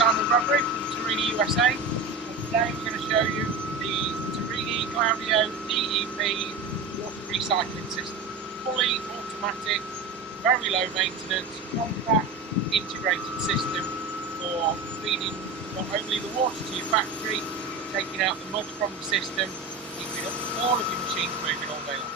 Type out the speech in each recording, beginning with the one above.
Simon Bradbury from Turrini, USA, and today we're going to show you the Turrini Claudio DEP Water Recycling System. Fully automatic, very low maintenance, compact, integrated system for feeding not only the water to your factory, taking out the mud from the system, keeping all of your machines moving all day long.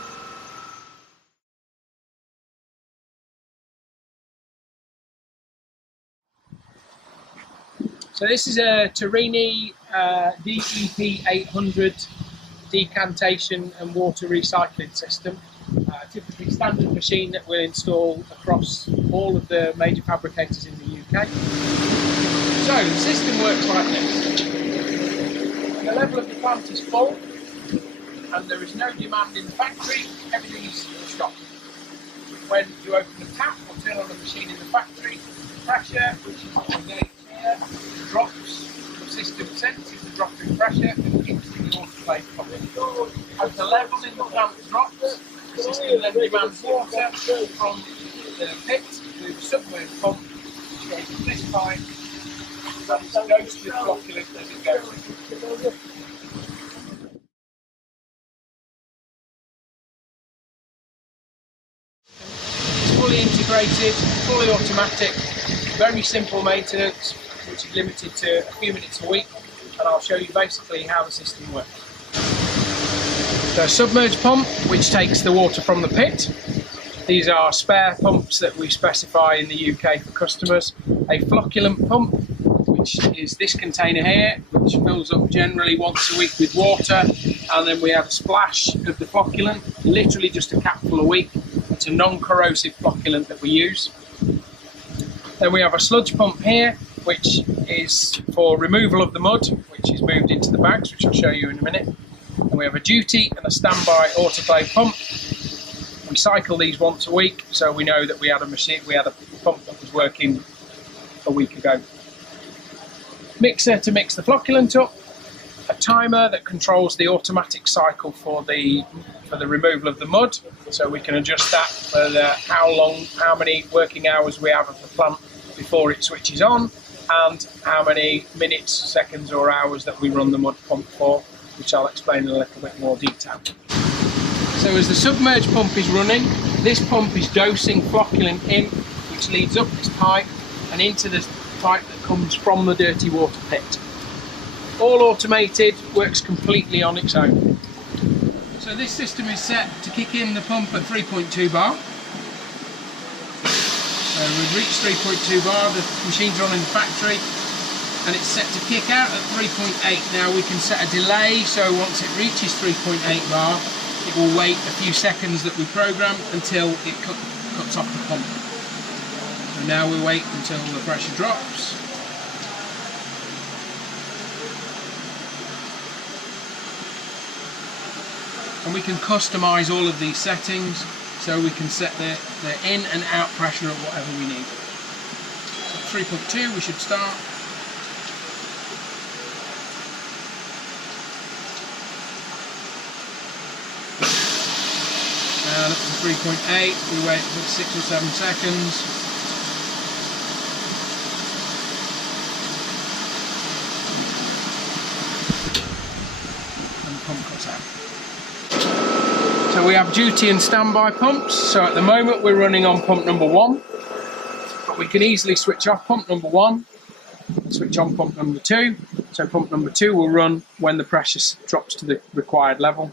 So this is a Turrini DEP 800 decantation and water recycling system. Typically standard machine that we'll install across all of the major fabricators in the UK. So the system works like this. The level of the plant is full and there is no demand in the factory, everything is stopped. When you open the tap or turn on the machine in the factory, the pressure, which is what we're getting here, drops. The system senses the drop in pressure and keeps the autoclave pumping. As the level in the plant drops, the system then demands water from the pit to the submerged pump, which goes to this pipe, and it goes to the flocculant as it goes. It's fully integrated, fully automatic, very simple maintenance, which is limited to a few minutes a week, and I'll show you basically how the system works. So a submerged pump, which takes the water from the pit. These are spare pumps that we specify in the UK for customers. A flocculant pump, which is this container here, which fills up generally once a week with water, and then we have a splash of the flocculant, literally just a capful a week. It's a non-corrosive flocculant that we use. Then we have a sludge pump here, which is for removal of the mud, which is moved into the bags, which I'll show you in a minute. And we have a duty and a standby autoclave pump. We cycle these once a week, so we know that we had a pump that was working a week ago. Mixer to mix the flocculant up. A timer that controls the automatic cycle for the removal of the mud, so we can adjust that for how many working hours we have of the plant before it switches on, and how many minutes, seconds or hours that we run the mud pump for, which I'll explain in a little bit more detail. So as the submerged pump is running, this pump is dosing flocculant in, which leads up this pipe and into the pipe that comes from the dirty water pit. All automated, works completely on its own. So this system is set to kick in the pump at 3.2 bar. So we've reached 3.2 bar, the machine's on in the factory, and it's set to kick out at 3.8. Now we can set a delay, so once it reaches 3.8 bar, it will wait a few seconds that we program until it cuts off the pump. So now we wait until the pressure drops. And we can customise all of these settings, so we can set the in and out pressure at whatever we need. So 3.2 we should start. And up to 3.8, we wait for 6 or 7 seconds. And the pump cuts out. So we have duty and standby pumps. So at the moment we're running on pump number 1, but we can easily switch off pump number 1 and switch on pump number 2. So pump number 2 will run when the pressure drops to the required level.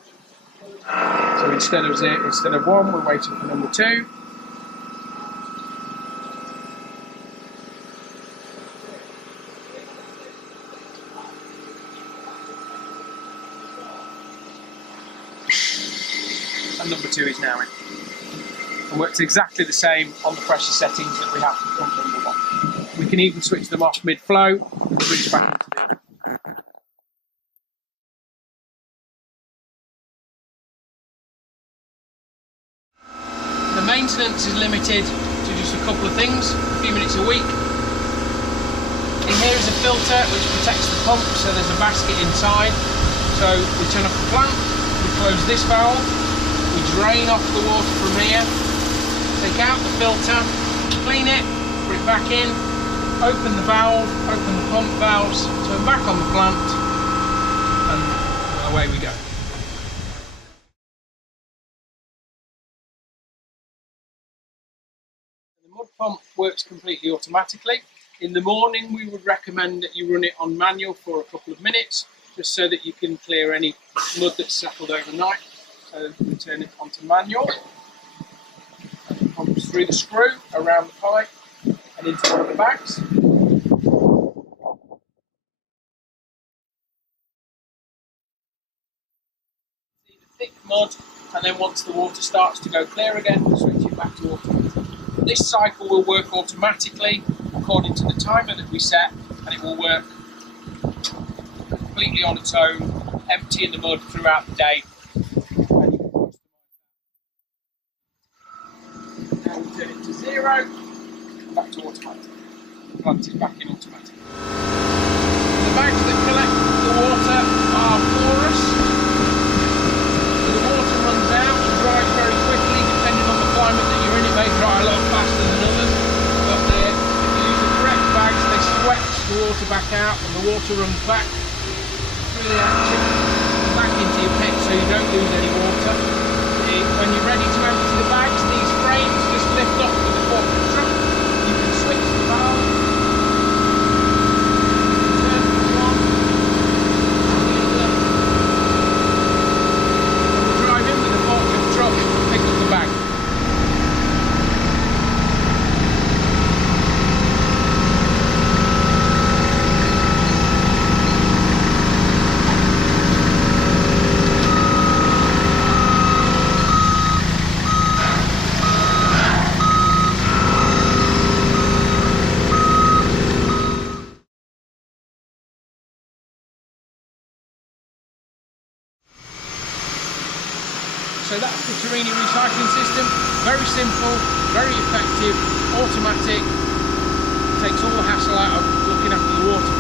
So instead of 1, we're waiting for number 2. And number 2 is now in. And works exactly the same on the pressure settings that we have for pump number 1. We can even switch them off mid-flow and switch back into the. The maintenance is limited to just a couple of things, a few minutes a week. In here is a filter which protects the pump, so there's a basket inside. So we turn off the plant, we close this valve, we drain off the water from here, take out the filter, clean it, put it back in, open the valve, open the pump valves, turn back on the plant, and away we go. The mud pump works completely automatically. In the morning we would recommend that you run it on manual for a couple of minutes, just so that you can clear any mud that's settled overnight. So we turn it onto manual. It pumps through the screw, around the pipe and into one of the bags. See the thick mud, and then once the water starts to go clear again, we'll switch it back to automatic. This cycle will work automatically according to the timer that we set, and it will work completely on its own, emptying the mud throughout the day. Now we turn it to zero, and back to automatic. Plant it back in automatic. The bags that collect the water are porous. So the water runs out and dries very quickly, depending on the climate that you're in. It may dry a lot faster than others, but if you use the correct bags, they sweat the water back out, and the water runs back through the action, back into your pit, so you don't lose any water. When you're ready to empty the bags, these frames just lift off with the forklift truck. You can switch the valve, turn one, the other, and we'll drive in with the forklift truck and pick up the bag. So that's the Turrini recycling system. Very simple, very effective, automatic. Takes all the hassle out of looking after the water